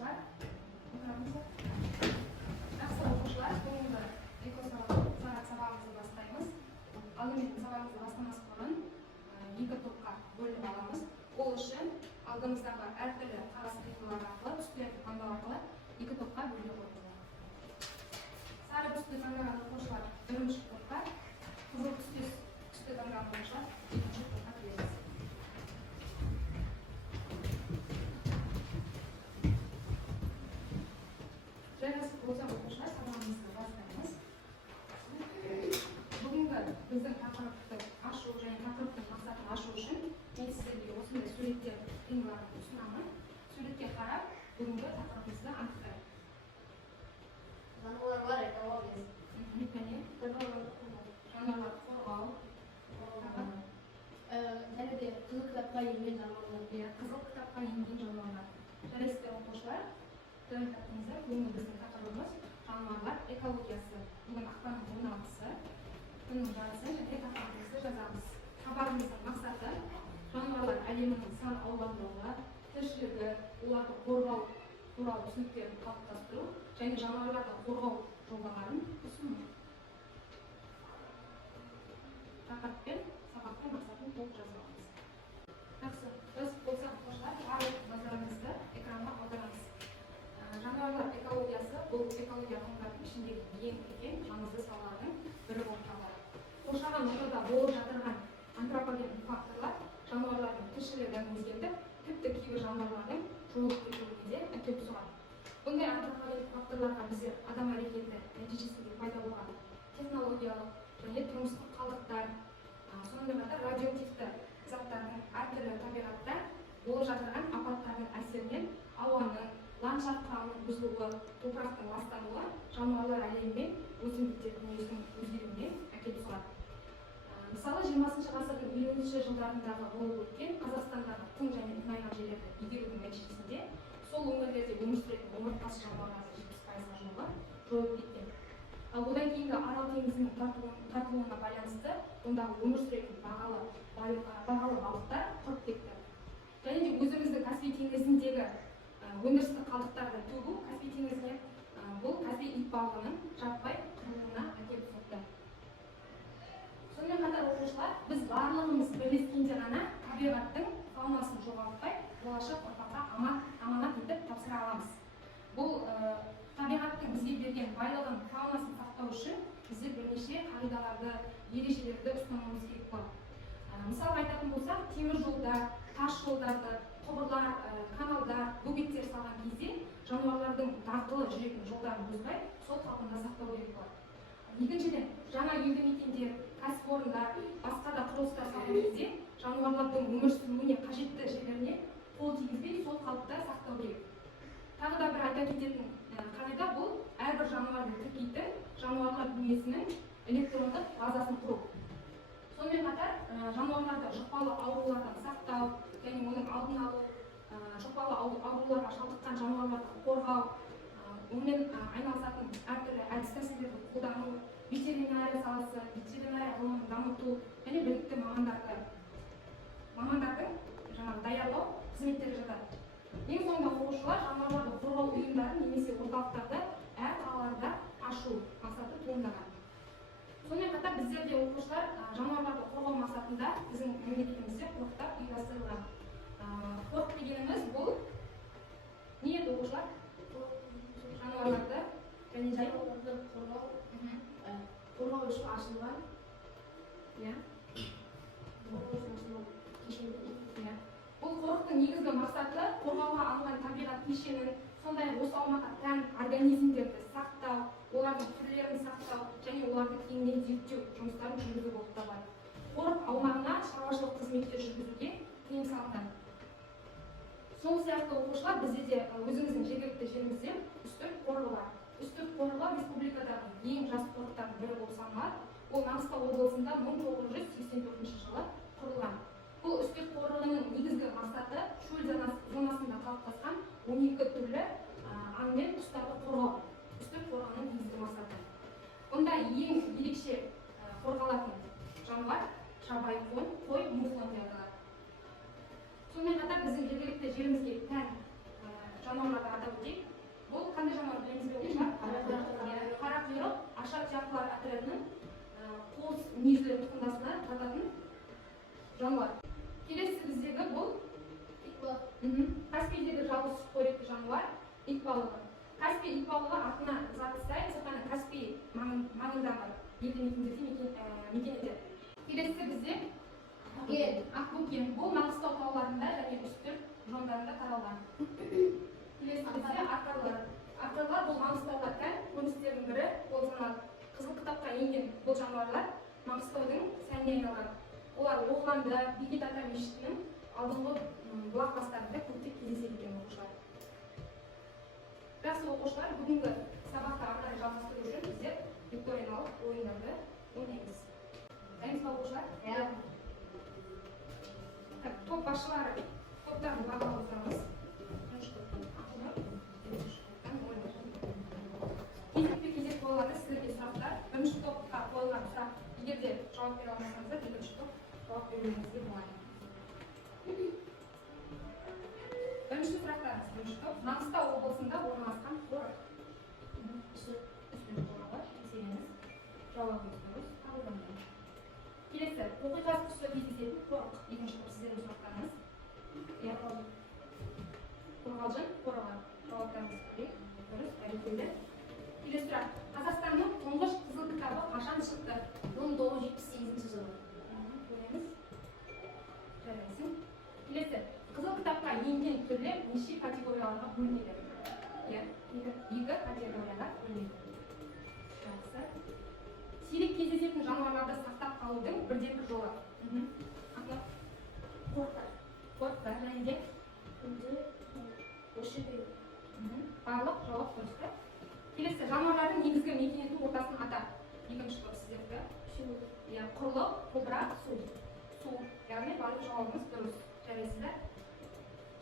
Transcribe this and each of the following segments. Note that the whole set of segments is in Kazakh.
оқушылар, жақсы оқушылар, бүгінгі экосағат сабағымызды бастаймыз. Алдымен сабағымызды бастамас бұрын екі топқа бөліп аламыз. Ол үшін алдымыздағы әртүрлі қағаз қиындылар арқылы, түстерді таңдау арқылы екі топқа бөліп қойдық. Сары түсті таңдаған оқушылар бірінші топқа, қызыл түсті таңдаған оқушылар екінші топқа кіресіз. Жайғасып болсақ оқушылар, сабағымызды бастаймыз. Бүгінгі біздің тақырыпты ашу және тақырыптың мақсатын ашу үшін мен сіздерге осындай суреттер қиындыларын ұсынамын. Суретке қарап, бүгінгі тақырыбымызды анықтайық. Жануарлар экологиясы. Жануарларды қорғау. Және де қызыл кітапқа енген жануарлар. Қызыл кітапқа енген жануарлар. Жарайсыздар оқушылар, бүгінгі біздің тақырыбымыз жануарлар экологиясы. Бүгін ақпанның 16-сы. Күннің жарысы және тақырыбымызды жазамыз. Хабарымыздың мақсаты жануарлар әлемінің сан алуандылығы, тіршілігі, оларды қорғау туралы түсініктерін қалыптастыру және жануарларды қорғау жобаларын ұсыну. Тақырып пен сабақтың мақсатын толық жазып аламыз. Жақсы, жазып болсақ оқушылар, барлық назарыңызды экранға аударыңыз. Жануарлар экологиясы бұл экология ғылымдарының ішіндегі ең үлкен маңызды салалардың бірі болып табылады. Қоршаған ортада болып жатырған антропогендік факторлар жануарлардың тіршілігін өзгертіп, тіпті кейбір жануарлардың жойылып кетуіне де әкеліп соғады. Бұндай антропогендік факторларға біздер адам әрекеті нәтижесінде пайда болған технологиялық және тұрмыстық қалдықтар, сонымен қатар радиоактивті заттардың әртүрлі табиғатта болып жатырған апаттардың әсерінен ауаның, ландшафт құрамының бұзылуы, топырақтың ластануы жануарлар әлемі мен өсімдіктер дүниесінің өзгеруіне әкеліп соғады. Мысалы, 20 ғасырдың 50-ші жылдарындағы болып өткен Қазақстандағы тың және тыңайған жерлерді игерудің нәтижесінде сол өңірлерде өмір сүретін омыртқасыз жануарлардың 70%-ға жуығы жойылып кеткен. Ал одан кейінгі Арал теңізінің тартылуына байланысты ондағы өмір сүретін бағалы балықтар құрып кетті. Және де өзіміздің Каспий теңізіндегі өндірістік қалдықтарды төгу Каспий теңізіне бұл Каспий итбалығының жаппай қырылуына әкеліп соқты. Сонымен қатар оқушылар, біз барлығымыз бірлескенде ғана табиғаттың фаунасын жоғалтпай, болашақ ұрпаққа аманат етіп тапсыра аламыз. Бұл табиғаттың бізге берген байлығын, фаунасын сақтау үшін біздер бірнеше қағидаларды, ережелерді ұстануымыз керек болады. Мысалға айтатын болсақ, темір жолдар, тас жолдарды, құбырлар, каналдар, бөгеттер салған кезде жануарлардың дағдылы жүретін жолдарын бұзбай, сол қалпында сақтау керек болады. Екіншіден, жаңа елді мекендер, кәсіпорындар, басқа да құрылыстар салған кезде жануарлардың өмір сүруіне қажетті жерлеріне қол тигізбей, сол қалыпта сақтау керек. Тағы да бір айта кететін қағида бұл әрбір жануарды тіркейтін жануарлар дүниесінің электрондық базасын құру. Сонымен қатар, жануарларды жұқпалы аурулардан сақтау және оның алдын алу, жұқпалы ауруларға шалдыққан жануарларды қорғау, онымен айналысатын әртүрлі әдіс тәсілдерді қолдану, ветеринария саласы, ветеринария ғылымын дамыту және білікті мамандардың даярлау қызметтері жатады. Ең соңында оқушылар жануарларды қорғау ұйымдарын немесе орталықтарды әр қалаларда ашу мақсаты туындаған. Сонымен қатар біздерде оқушылар жануарларды қорғау мақсатында біздің мемлекетімізде қорықтар ұйымдастырылған. Қорық дегеніміз бұл не еді оқушылар? Жануарларды және Жануарларды қорғау үшін ашылған. Бұл қорықтың негізгі мақсаты қорғауға алынған табиғат кешенін, сондай осы аумаққа тән организмдерді сақтау, олардың түрлерін сақтау және оларды кеңінен зерттеу жұмыстарын жүргізу болып табылады. Қорық аумағына шаруашылық қызметтер жүргізуге тыйым салынған. Сол сияқты оқушылар, бізде де өзіміздің жергілікті жерімізде Үстірт қорығы бар. Үстірт қорығы республикадағы ең жас қорықтардың бірі болып саналады. Ол Маңғыстау облысында 1984 жылы құрылған. Бұл Үстірт қорығының негізгі мақсаты шөл зонасында қалыптасқан 12 түрлі аң мен құстарды қорғау. Үстірт қорығының негізгі мақсаты. Онда ең ерекше қорғалатын жануар жабайы қой, муфлон деп аталады. Сонымен қатар біздің жергілікті жерімізге тән жануарларды атап өтейік. екені бұл итбалық. Каспийдегі жалғыз сүтқоректі жануар итбалығы. Каспий итбалығы атына заты сай, сондықтан Каспий маңындағы елді мекендерде мекен етеді. Келесі бізде ақбөкен. Бұл Маңғыстау тауларында және үстірт жондарында таралған. Келесі бізде арқарлар. Арқарлар бұл Маңғыстауға тән көріністердің бірі болып саналады. Қызыл кітапқа енген бұл жануарлар Маңғыстаудың сәніне айналған. Олар Оғланды, Бекет ата мешітінің алдыңғы бұлақ бастарында көптеп кездеседі екен оқушылар. Жақсы оқушылар, бүгінгі сабақты арнайы жалғастыру үшін біздер викториялық ойындарды ойнаймыз. Дайынсыз ба оқушылар? Топ басшылары топтарын бағалап отырамыз. Кезек қойылған сіздерге сұрақтар. Бірінші топқа қойылған сұрақ, егер де жауап бере алмасаңыздар, екінші топ жауап беруіңізге болады. Бірінші сұрақтарымыз, бірінші топ. Маңғыстау облысында орналасқан қорық. Үстірт қорығы, тексеріңіз. Жауабыңыз дұрыс, қабылданды. Келесі, оқиғасы тұста кездесетін қорық. Екінші топ сіздердің сұрақтарыңыз. Қорғалжын қорығы. Жауаптарыңыз керек, дұрыс, бәрекелді. Келесі сұрақ. Қазақстанның тұңғыш қызыл кітабы қашан шықты? 1978 жылы. Көреміз. Жарайсың. Келесі. Қызыл кітапқа енген түрлер неше категорияларға бөлінеді? Екі категорияға бөлінеді. Жақсы. Сирек кездесетін жануарларды сақтап қалудың бірден-бір жолы. Қорықтар және де барлық жауап дұрыс. Келесі, жануарлардың негізгі мекен ету ортасын ата. Екінші топ сіздерді. Құрлық, топырақ, су. Яғни барлық жауабыңыз дұрыс. Жарайсыздар.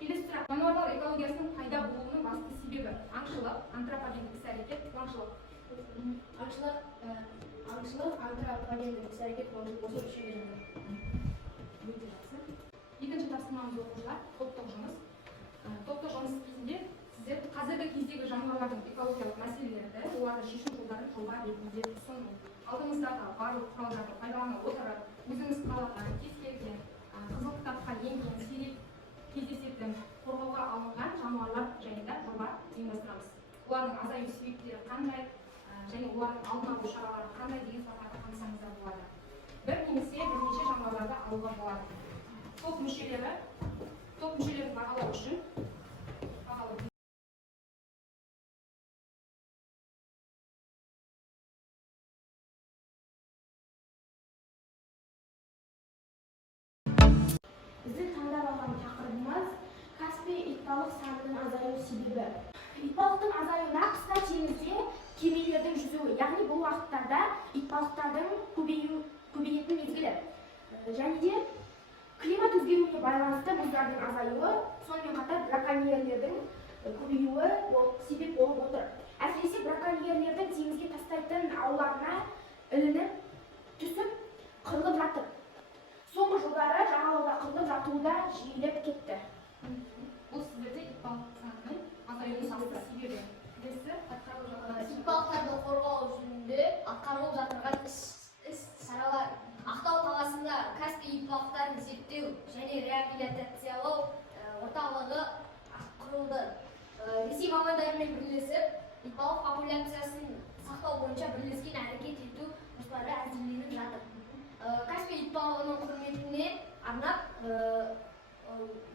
Келесі сұрақ. Жануарлар экологиясының пайда болуының басты себебі аңшылық, антропогендік іс-әрекет, қуаңшылық. Аңшылық, антропогендік іс-әрекет қуаңшылық осы үшеуі жатады. Өте жақсы. Екінші тапсырмамыз оқушылар, топтық жұмыс. Топтық жұмыс кезінде сіздер қазіргі кездегі жануарлардың экологиялық мәселелерді, оларды шешу жолдарын жолға ретінде ұсыну. Алдыңыздағы барлық құралдарды пайдалана отырып, өзіңіз қалаған кез келген қызыл кітапқа енген сирек кездесетін қорғауға алынған жануарлар жайында жоба ұйымдастырамыз. Олардың азаю себептері қандай және олардың алдын алу шаралары қандай деген сұрақтарға қансаңыздар болады. Бір немесе бірнеше жануарларды алуға болады. Топ мүшелерін бағалау үшін Біздің таңдап алған тақырыбымыз Каспий итбалық санының азаю себебі. Итбалықтың азаюына қыста теңізде кемелердің жүзуі, яғни бұл уақыттарда итбалықтардың көбейетін мезгілі. Және де климат өзгеруіне байланысты мұздардың азаюы, сонымен қатар браконьерлердің көбеюі себеп болып отыр. Әсіресе браконьерлердің теңізге тастайтын ауларына ілініп түсіп қырылып жатыр. Соңғы жылдары жағалауда қырылып жатуы да жиілеп кетті. Бұл сіздерде итбалық санының азаюының басты себебі. Итбалықтарды қорғау жөнінде атқарылып жатырған іс-шаралар. Ақтау қаласында Каспий итбалықтарын зерттеу және реабилитациялау орталығы құрылды. Ресей мамандарымен бірлесіп, итбалық популяциясын сақтау бойынша бірлескен әрекет ету жоспары әзірленіп жатыр. Каспий итбалығының құрметіне арнап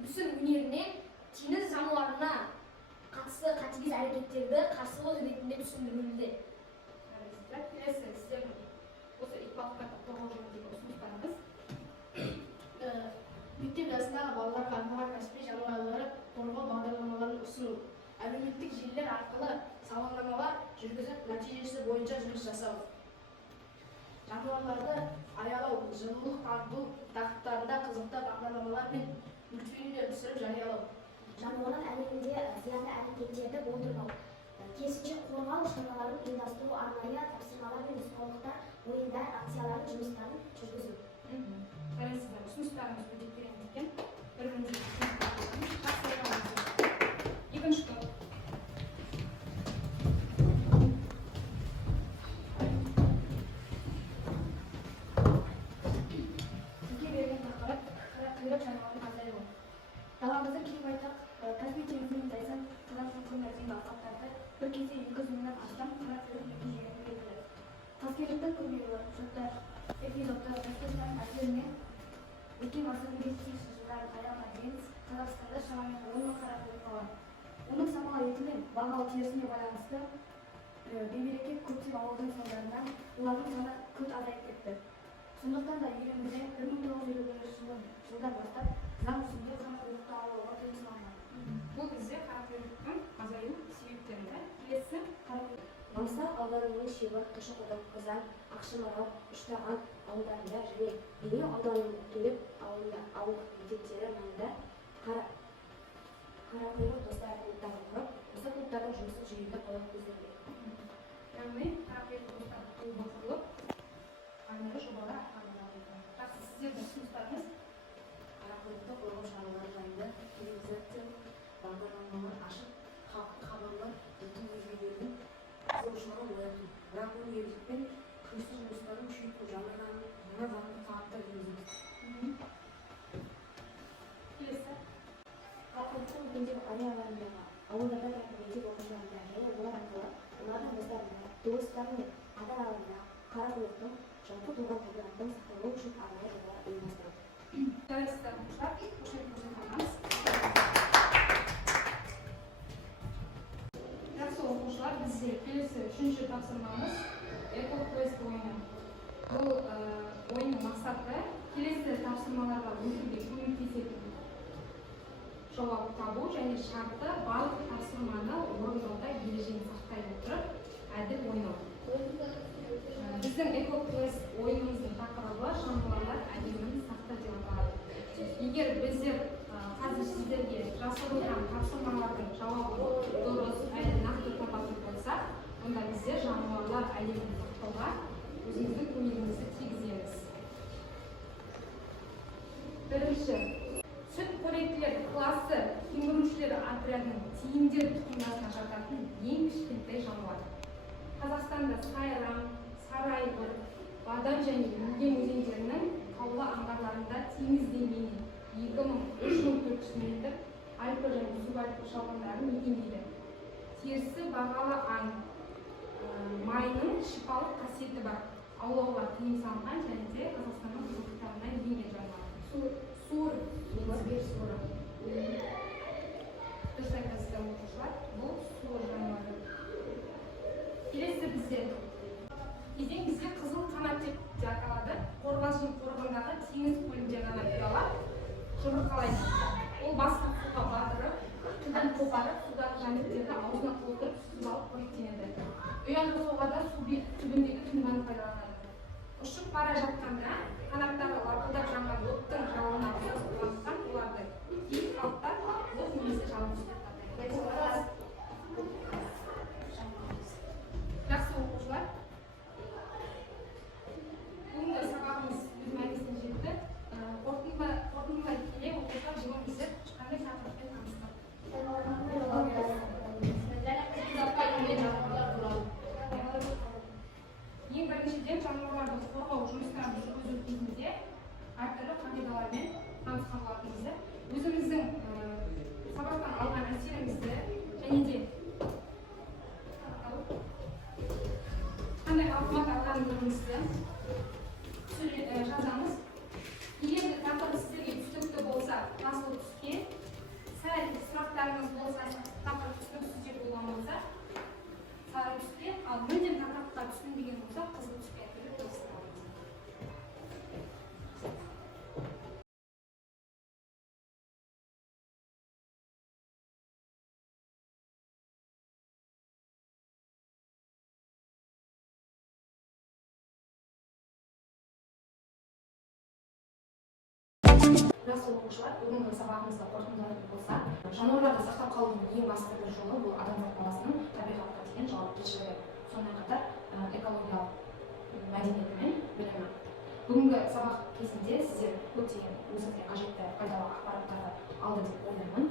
мүсін өнеріне теңіз жануарына қатысты қатыгез әрекеттерді қарсылық ретінде түсіндірілді. Келесі сіздердің осы итбалықтарды қорғау жөніндегі ұсыныстарыңыз. Мектеп жасындағы балаларға арналған Каспий жануарлары қорғау бағдарламаларын ұсыну. Әлеуметтік желілер арқылы сауалнамалар жүргізіп, нәтижесі бойынша жұмыс жасау. Жануарларды аялау, жылулық таныту тақырыптарында қызықты бағдарламалар мен мультфильмдер түсіріп жариялау. Жануарлар әлемінде зиянды әрекеттерді болдырмау. Керісінше қорғау шараларын ұйымдастыру, арнайы тапсырмалар мен нұсқаулықтар, ойындар, акциялардың жұмыстарын жүргізу. Жарайсыздар, ұсыныстарыңыз өте терең екен. Бір-біріңізге екінші топ. Сізге берген тақырып қара құйрық жануарлардың азаюы. Даламыздың кең байтақ Каспий теңізінің зайсан Қазақстан көлдеріндегі алқаптарды бір кезде 200 мыңнан астам қара құйрық екі жүйені келді. Таскерліктің көмегі жұптар эпизодтар Каспийдің әсерінен өткен ғасырдың 50 жылдары аяғына дейін Қазақстанда шамамен 10 мың қара құйрық болған. Оның самал еті мен бағалы терісіне байланысты бейберекет көптеген ауылдың салдарынан олардың саны күрт азайып кетті. Сондықтан да елімізде 1951 жылдан бастап заң жүзінде қара құйрықты аулауға тыйым салынған. Бұл бізде қара құйрықтың азаю себептері да. Келесі Маңғыстау ауданының Шебір, Тұшықұдық, Қызан, Ақшымарал, Үштаған ауылдарында және Бейнеу ауданының Төлеп ауыл мектептері маңында қарақұйрық достар клубтары құрып, осы клубтардың жұмысын жүйелі қойып көзделген. яғни қара құйрық достар клубы құрылып, арнайы жобалар атқарылады. Жақсы, сіздердің ұсыныстарыңыз? Қарақұйрықты қорғау шаралары жайында телевизия бағдарламалар ашып, хабарлар өткен өзгелердің қызығушылығын ояту, бірақ бұл ерлікпен күресу жұмыстарын күшейту жаңа заңды талаптар енгізу. Келесі Қарақұйрықтың мектеп ареналарындағы ауылдарда тұратын мектеп оқушыларында және олар арқылы олардың достарында, туыстары мен ата-аналарында қарақұйрықтың жалпы туған табиғаттың сақталуы үшін арнайы жобалар ұйымдастырылды. жарайсыздар оқушылар, қошемет көрсетіңіз. Жақсы оқушылар, бізде келесі үшінші тапсырмамыз экоквест ойыны. Бұл ойынның мақсаты келесі тапсырмаларға өтуге көмектесетін жауап табу және шарты барлық тапсырманы орындауда ережені сақтай отырып әділ ойнау. Біздің экоквест ойынымыздың тақырыбы жануарлар әлемін сақта деп аталады. Егер біздер қазір сіздерге жасырылған тапсырмалардың жауабы дұрыс әлі нақты табатын болсақ, онда біздер жануарлар әлемін сақтауға өзіміздің көмегімізді тигіземіз. Бірінші, сүтқоректілер классы кеңгірушілер отрядының тиімдер тұқымдасына жататын ең кішкентай жануар. Қазақстанда Сайрам, Сарайғыр, Бадам және Өгем өзендерінің таулы аңғарларында теңіз деңгейінен 2000-3400 метр альпі және субальпі шалғындарын мекендейді. Терісі бағалы аң, майының шипалық қасиеті бар, аулауға тыйым салынған және де Қазақстанның қызыл кітабына енген жануар. Суыр, суыры. Дұрыс айтасыздар оқушылар, бұл суыр жануары. Келесі бізде кезең бізде қызыл қанат деп аталады. Қорғасын қорығындағы теңіз көлінде ғана ұя алады, жыбырқалайды. Ол басын суға батырып, түбін қопарып, судағы жәндіктерді аузына толтырып сүзіп алып қоректенеді. Ұя жасауға да су түбіндегі тұнбаны пайдаланады. Ұшып бара жатқанда қанаттары лапылдап жанған оттың жалынына ұқсас болғандықтан оларды киік халықтар оқ немесе жалын деп атайды. Жақсы оқушылар, бүгінгі сабағымыз өз мәресіне жетті. Қорытындылай келе оқушылар бүгін біздер қандай тақырыппен таныстық? Ең біріншіден жануарларды қорғау жұмыстарын жүргізу кезінде әртүрлі қағидалармен танысқан болатынбыз. Өзіміздің сабақтан алған әсерімізді және де қандай мағлұмат алғандығымызды жазамыз. Егер де тақырып сіздерге түсінікті болса, жасыл түске, сәл сұрақтарыңыз болса, тақырып түсініксіз деп болған болса, сары түске, ал мүлдем тақырыпқа түсінбеген болса, қызыл түске әкеліп қойсаңыз. Жақсы оқушылар, бүгінгі сабағымызды қорытындылайтын болсақ, жануарларды сақтап қалудың ең басты бір жолы бұл адамзат баласының табиғатқа деген жауапкершілігі, сонымен қатар экологиялық мәдениеті мен білімі. Бүгінгі сабақ кезінде сіздер көптеген өзіңізге қажетті пайдалы ақпараттарды алды деп ойлаймын.